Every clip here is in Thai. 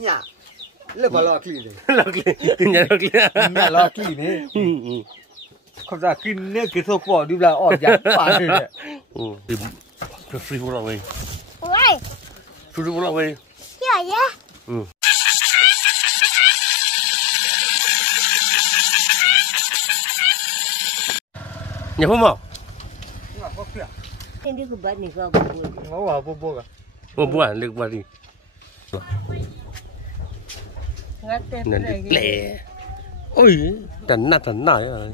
nhả lớp vào lò kỹ này lò kỹ nhả lò kỹ này không ra kinh nếu cái thô quả đi là ọt dán phá rồi đấy tìm free củaเราเอง ôi free củaเราเอง hiểu nhá nhà phong mỏ em đi cùng bạn này không nó vào bô cả một bữa ăn được bao nhiêu nên lẹ ôi tận nà rồi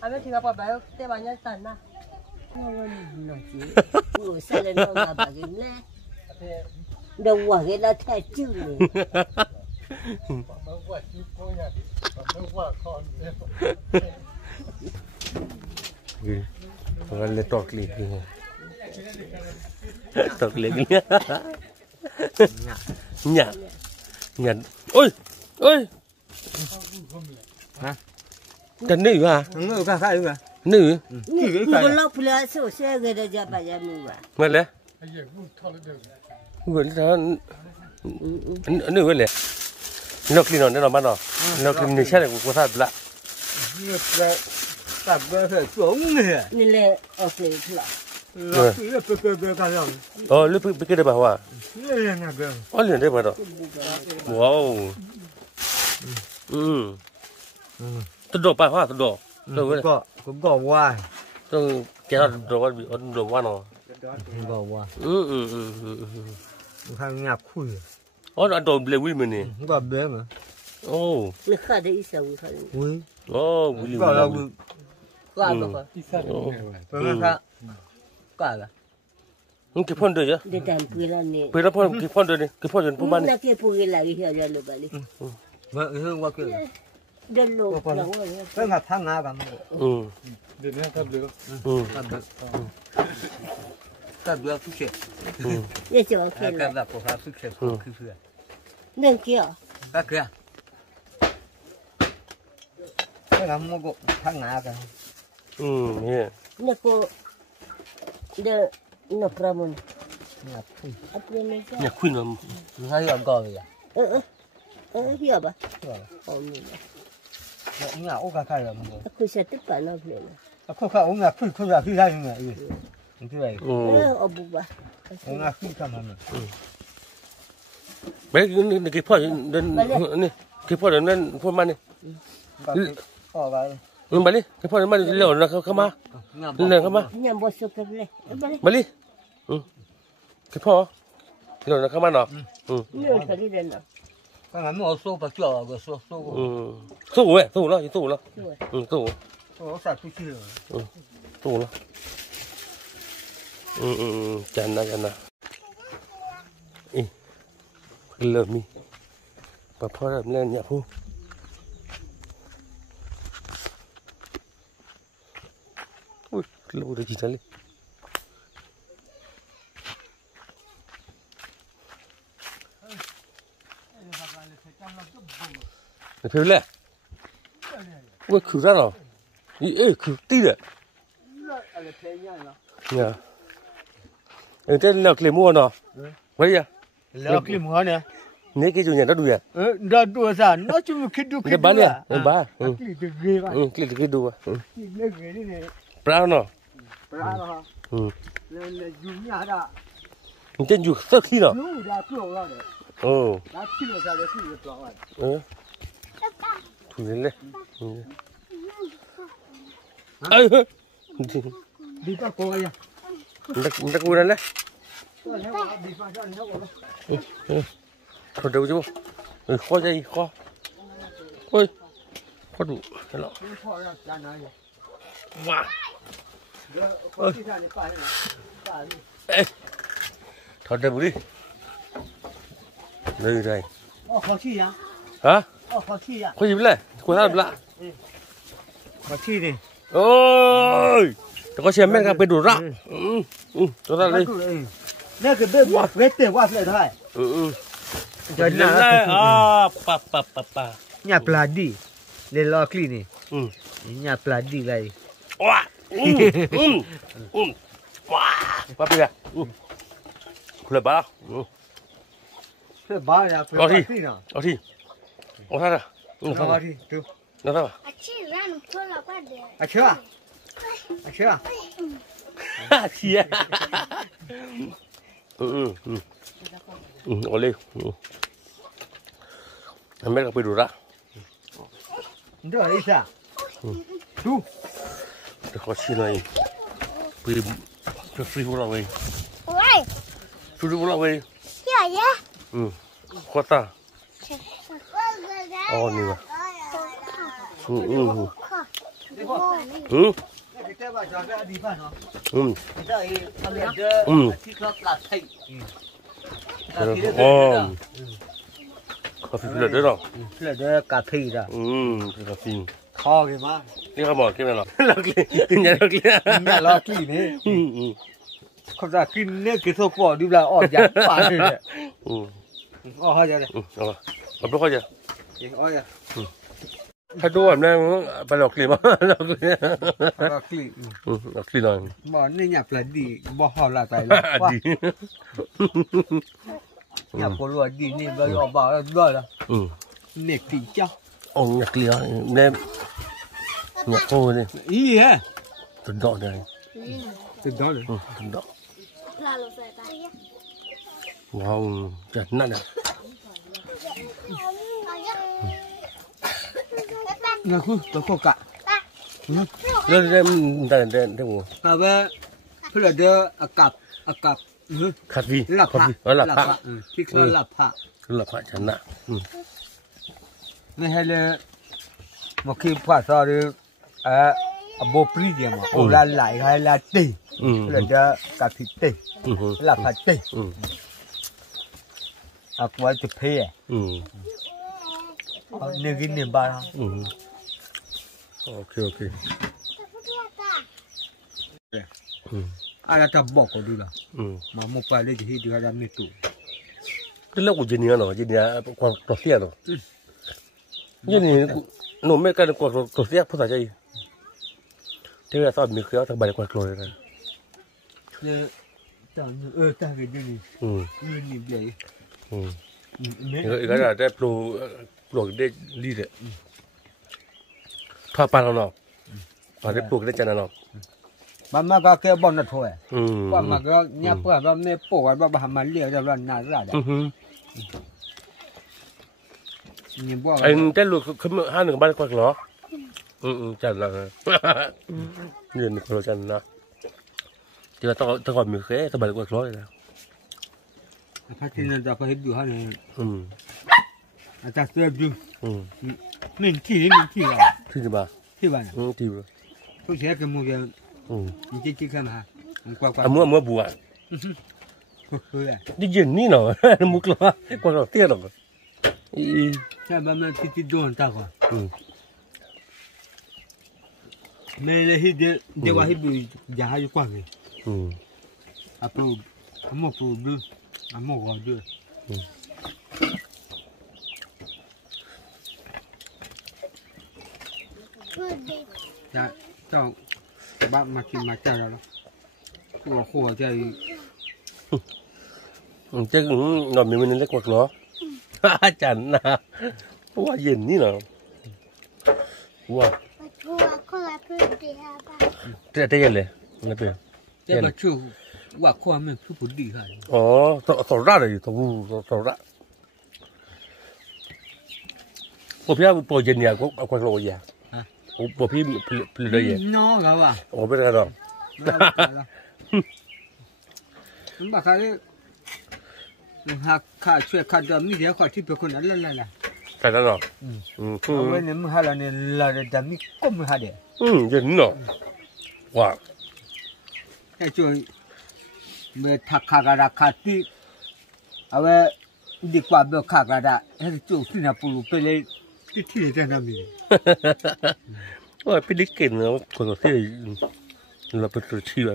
anh biết thì gặp bà té bà nhá tận na ngủ sao lên đâu mà bà cái nè đâu quả cái là thay chữ này Orang le talk lagi. Talk lagi. Nhặt. Ôi. hả Cần nữ à? nữ cả khai nữa Nữ. ngủ lóc là số xe người ta ra bà ra mua à Mà lẽ. Người đó nữ vậy lẽ. Nó kinh nó bắt nó. Nó kinh như thế này của sao lạ. tập phải xuống này nên là ok là lò kỹ là cơ cả rồi Lúc cái đó bảo à? này nhà cơ liền đây bảo đó. Wow. Tôi đổ bao hoa tôi đổ. cũng có hoa Tôi kéo đổ hoa nó. có hoa thằng nhà khui Anh đổ bể vui mình nè. không có bé mà Oh. nó khá đấy sao khá ui Oh, vui có đâu vui. qua mà vâng ạ cả là Cái phone được chứ? để tạm cười là nè Bây giờ phone cái phone được đi. Cái phone rồi phone ban đi. là cái bùi là cái hiểu ra được bạn đi vâng cái hương hoa kia đơn lô cái ngặt thang ngà cả để nó tập được tập được sức khỏe để cho ok cái là là có khá sức khỏe không cứ khỏe nên kia các kia cái là mua bộ thang ngà cả Yeah. nó có để nó pramon ngặt khui apa ni Nhà khuyên nó. hay là có gì hiểu ba nhà ô cả khai là mua aku sẽ tiếp cả nó vậy không phải ông nhà khui không là khui ra như này như vậy abu ba ông nhà khui cầm hả Bé cái phone đến này. Cái phone đến phone ban đi. có cái Balik. Cái phone ban đi leo nó không mà. Leo không mà. nyam bosok ke Balik. Cái phone. Leo nó không mà nó. ni kali dan cái này mua số bạc triệu cái số Tủ ấy, tủ nó, tủ nó. Tủ. số sạch khui rồi Tủ nó. Chán na. Lợm mi. Bà phô làm lên nhà phu. Ui, lâu rồi chỉ ra lên. Phải lẹ. Ui, khử ra rồi. Ê, khử tí đấy. Dạ. Trên là kìa mua nó. Vậy à? là cái mua nè Nếu cái chủ nhà nó đuổi à? đã đùa ra nó chỉ cái đùa Cái bán nè, bán. cái ghê vậy Cái đuổi. cái ghê này Brown nó. ra đó lên dùng nhà đã Trên dù sơ khi nào? nó đã tiêu ra đấy Ồ. đã tiêu ra đấy thì được rồi Thủ lên đây. Ê. đi qua coi à Đặt quên lên đấy. Thôi đâu chứ bố. Kho dây, kho. Ôi. Kho đủ. Cái lọ. Wow. Ê. Thôi đây bố đi. Đây đây. khó chi à Hả? khó chi à Có gì vậy? Của sao lạ? khó chi đi Ôi. Có xem men gặp bên đồ rạ. Cho ra đây. nè cái bên quạt vết tiền quạt lại thôi Jadi lah. Pa. nhà pladi để lo clean này nhà pladi này Wah. Wah. Papi ya. Kula ba. 这把呀，不要地呢。哦天，我看了，那把地都，那啥吧，啊，吃让你破了快点。啊吃啊，啊吃啊，哈天，我嘞，还没个被堵了，你这意思啊？ดู这好吃呢，被这水壶了喂，喂，水壶了喂，爷爷。好大，哦那个，这把家这地方呢，这一他们这去说拉菜，哦，咖啡了对了，这这咖啡的，这咖啡，好的嘛，你看嘛，给没了，老给，人家老给，人家老给呢，เขาจะกินเนี่ยกินสปอร์ตดูแลออกจากป่าเลยอ๋อเข้าใจเลยเอาไปเข้าใจอ๋อจ้ะถ้าดูแบบนั้นไปหลอกลีมาหลอกลี ก็คลี หลอกลีหน่อย บ่นี่หยับละดีบ่ฮอดละใจละว่าหยับบ่รู้ดีนี่บ่ยอมบ่ได้ละเนี่ยติจ้าโอ้หยักลีเนี่ยหยักโคนี่อีเฮ้ตุ่นดอกเลย ตุ่นดอกเลยตุ่นดอก 拉了塞带。ว้าวจัดนั่นน่ะ นะคือตัวก็กะแล้วได้หมู ก็ว่าเพื่อเด้ออากับคาฟี หลับพระ หลับพระ ที่คือหลับพระ หลับพระชนะ ไม่ให้เลยมาคิดภาษาเรื่องบ่ปรีเดียมาโอลาไหลให้ลาตีเพื่อเด้อกะทิตีหลับพระตีอักว่าจะเพ่เนี่ยกินเนี่ยบ้าโอเคอะไรจะบอกกูดูล่ะมาหมกไปเลยที่ดูอะไรไม่ถูกนี่แล้วกูเจนี่เนาะเจนี่ความตัวเสียเนาะยี่นี่หนูไม่กันกว่าตัวเสียภาษาใจที่เราสอนมีเครื่องทางใบกว่าโกรธเลยเนี่ยต่างต่างกันนี่นี่ใหญ่อีกแล้วได้ปลูกได้รีดทอดปลาเราเนาะปลาได้ปลูกได้จันเนาะบ้านมาก็แค่บ่อนนั่นทั่วว่ามาก็เนี่ยเพื่อว่าไม่ปลูกว่าบ้านมันเลี้ยงจะร้อนน่ารักนี่บ่ไอ้เจ้าลูกเขา51บ้านกว่าเหรอจันละนี่นี่เราจันนะที่ว่าต้องก่อนมีเคยสบายกว่าร้อยแล้วพัฒนาจะไปเห็นอยู่ฮะเนี่ยอาจารย์เสือดูนี่ที่อะไรที่บ้านที่บ้านที่บ้านทุกเช้าก็มัวกันนี่จิ๊กกันฮะกว่ามัวบัวดิเจนนี่เนาะมุกละกว่าเตี้ยหรอกใช่บ้านมันที่โดนตากว่าไม่เลยที่เดี๋ยวว่าให้ดูยาให้กว่าเลยอ่ะปลูกทำหมกปลูกดูทำหมกก่อนด้วยจะเจ้าบ้านมากินมาเจ้าแล้วขัวใจจะนอนมีมันเล็กกว่าเหรอจันนะว่าเย็นนี่เนาะว่าแต่เย็นเลยนะเพื่อนแต่มาชูว่าข้อมันคือผลดีค่ะอ๋อต่อระเลยต่อระพวกพี่ปอยเย็นเนี่ยก็กว่าเราอย่างพวกพี่ผลิตเลยน้องเขาว่าโอ้เป็นไงน้องมันบอกเขาเลยหากข้าช่วยข้าดำนี่เดี๋ยวข้าที่เป็นคนนั้นละใช่แล้วเนาะเอาไว้เนี่ยมึงหาละเนี่ยละดำนี่ก็มึงหาเดี๋ยวเย็นเนาะว้าไอ้ช่วยเมื่อทักข้ากระดาษข้าที่เอาไว้ดีกว่าเมื่อข้ากระดาษให้จู่สินะปูไปเลยที่จะนำมีว่าเป็นลิเกนเนาะคนที่เราเป็นตัวชื่อ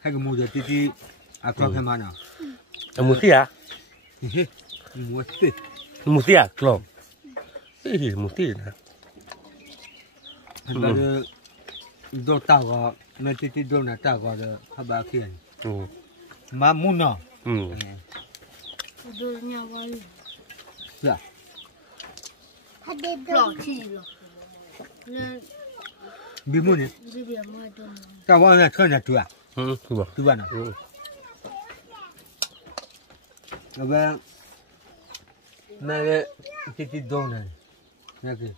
ให้กับมูเดที่อาครอบให้มาเนาะมูซี่อ่ะมูซี่กลอมมูซี่นะแล้วโดนตาก็ไม่ที่โดนตาก็จะพบาเขียนมามุนเนาะ都是尿包里。是啊，他得老气了。那比木呢？这边没动。在外面穿着对啊，是吧？对吧呢？要不然那个这动呢，那个。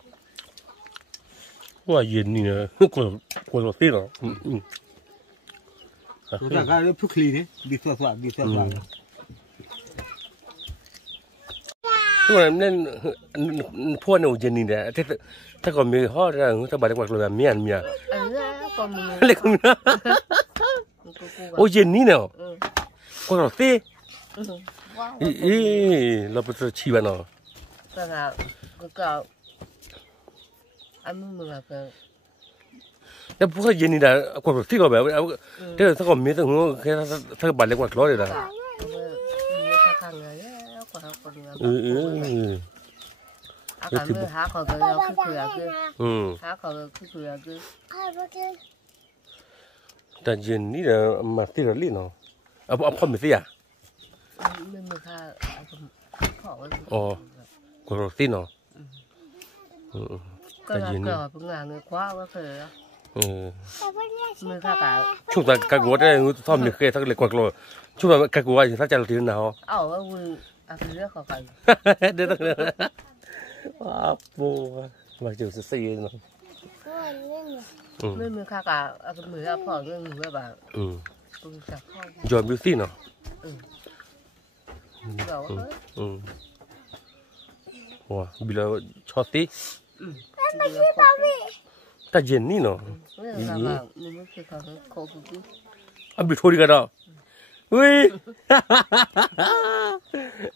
哇，爷你呢？过对了，我大概不可以呢，比说说。ตัวนั้นพวกนู้นเจนนี่เนี่ยถ้าก็มีข้อเรื่องถ้าบาดกว่าเราเมียนเล็กมึงนะโอ้เจนนี่เนาะก็เราเต้เราไปชีวันเนาะก็อันนู้นมึงอะก็ แต่พวกเจนนี่นะก็ที่ก็แบบแต่ถ้าก็มีต้องแค่ถ้าบาดเล็กกว่าเราเลยนะอาการมือหาเขาก็เราคือหาเขาก็คือแต่เจนนี่เนี่ยมาที่เราลี่เนาะเอาพ่อไม่สิอ่ะไม่มือค่ะเขาอ๋อก็เราที่เนาะก็เราเกิดเป็นงานเลยคว้าก็คือมือค่ะกาช่วงแต่กากวัวได้ท่อมีเคยทั้งเล็กกว่าเราช่วงแต่กากวัวถ้าจะเราถึงหนาวว่าวุ้นอะไรเรื่องเขากันเดี๋ยวต้องเลยว้าวโบ้มาเจอสิเนาะไม่มือค่ะกามือพ่อเรื่องมือแบบจอมบิวตี้เนาะว้าบิลชอตตี้แต่เจนนี่เนาะอันบิโทดีกันเนาะเฮ้ย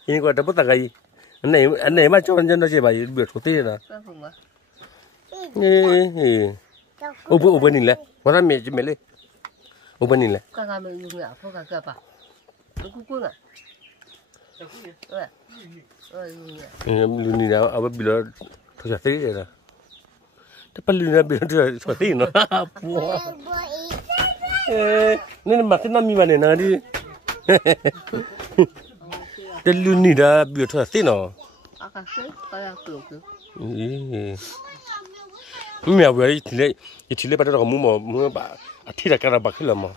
ยังกว่าแต่ปุ๊ตะไกอันไหนมาจอนเราใช่ป่ะบิโทตี้นะโอ้โหนี่แหละวันนั้นมีจิเมล่โอ้โหนี่แหละก็การมือยุ่งอ่ะพวกกันเกิดป่ะกุ้งอ่ะลูนี่นะเอาไปบิลโทรศัพท์เลยนะแต่ปลูนี่บิลโทรศัพท์เนาะนี่มันที่น้ำมีมันเนี่ยนะดิแต่ลูนี่นะบิลโทรศัพท์เนาะอาการเสียก็ยังเกลือไม่เอาไว้ทีเล่ไปได้เรามุ่งมุ่งแบบที่ละกันเราบักขึ้นแล้วมั้ง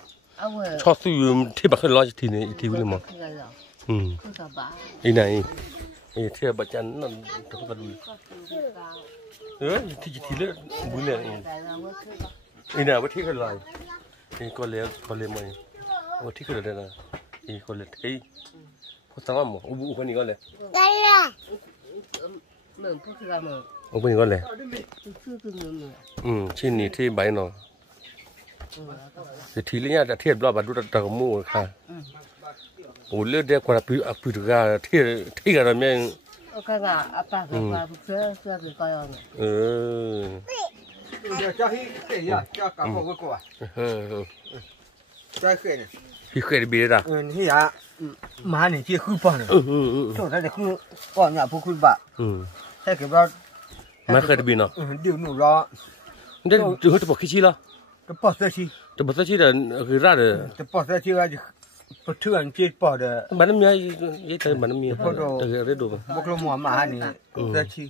ชอบซื้อที่บักขึ้นร้อยทีนี่ทีวิ่งมั้งอีไหนที่บักจันนั่นทุกคนดูที่เล่บุญเลยอีไหนว่าที่ขึ้นลอยก็เลี้ยมั้งว่าที่ขึ้นเลยนะก็เลี้ยที่พอตั้งว่ามั้งอุปนิก็เลยเหมือนพูดคืออะไรอุปนิก็เลยชิ้นนี้ที่ใบเนาะทีเลี้ยจะเทียบรอบบัดดูตะกมูค่ะโอ้เลือดเดียวกว่าปีถูกการที่กันเราเนี่ยโอเคค่ะอาปากกับเสื้อคือก้อยเดี๋ยวจะให้เฮียจะกลับมาก่อนจะเคยเนี่ยพี่เคยได้บีได้เฮียมาเนี่ยที่คือป่ะเนี่ยช่วงนั้นจะคือก่อนเนี่ยพวกคือบ้าใช่คือว่าไม่เคยได้บีเนาะเดี๋ยวหนูรอเดี๋ยวจะบอกขี้ชี้เหรอจะปอดเสียชีจะปอดเสียชีแต่คือร่าเลยจะปอดเสียชีว่าจะปอดเถื่อนจีปอดบ้านน้ำมียี่เตยบ้านน้ำมีแต่เรื่องดูพวกเราหมัวมาเนี่ยเสียชี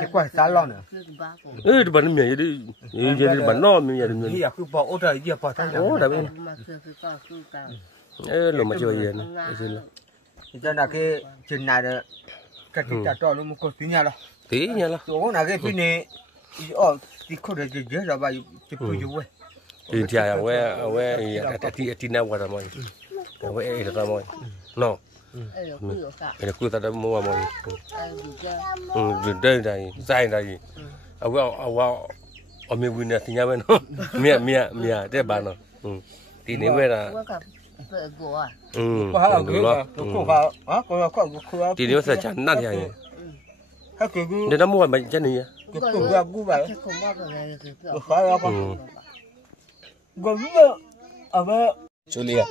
จะกว่าสารล้อเนี่ยบ้านน้ำมียี่บ้านนอกมีอย่างนึงนี่คือปอดโอ้แต่ยี่ปอดทั้งโอ้แต่เป็นหลงมาเจอเย็นจริงแล้วจะนักเก็ตจินนาเด็กที่จะต่อลุงก็ตีเนี่ยละโอ้นักเก็ตที่นี่อ๋อที่เขาจะเจอเราไปจะไปอยู่เว้ยที่เอาไว้ที่น่าว่าทำไมเอาไว้ทำไมน้องคุยแต่มัวมั้งดื่มได้ใจได้เอามีวินาทีนี้ไหมเนาะเมียได้บ้านเนาะทีนี้เว้ยนะทีนี้ว่าจะจันนั่นยังไงเดี๋ยวน้ำมันมันจะนี่ชุลีอ่ะ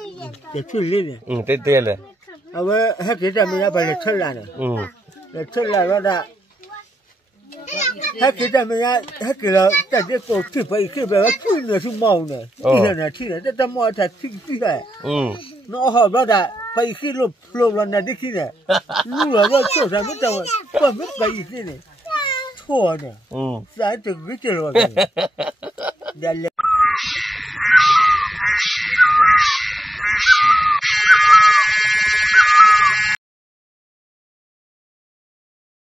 ชุลีเนี่ยเต้เลยเอาไว้ให้กินแต่ไม่ได้ไปเลยชุลีเนี่ยเลยชุลีว่าได้ให้กินแต่ไม่ได้ให้กินแล้วแต่เด็กโตขึ้นไปขึ้นไปว่าขึ้นเนี่ยชุ่มเมาเนี่ยที่เนี่ยแต่มอแต่ที่ไหนน้องเขาว่าได้ ไปขี้ลบนั่นได้ขี้เนี่ยรู้แล้วว่าโชว์ทำไม่ต้องก็ไม่ไปขี้เนี่ยโชว์เนี่ยสายถึงไม่เจอเลยเดี๋ยว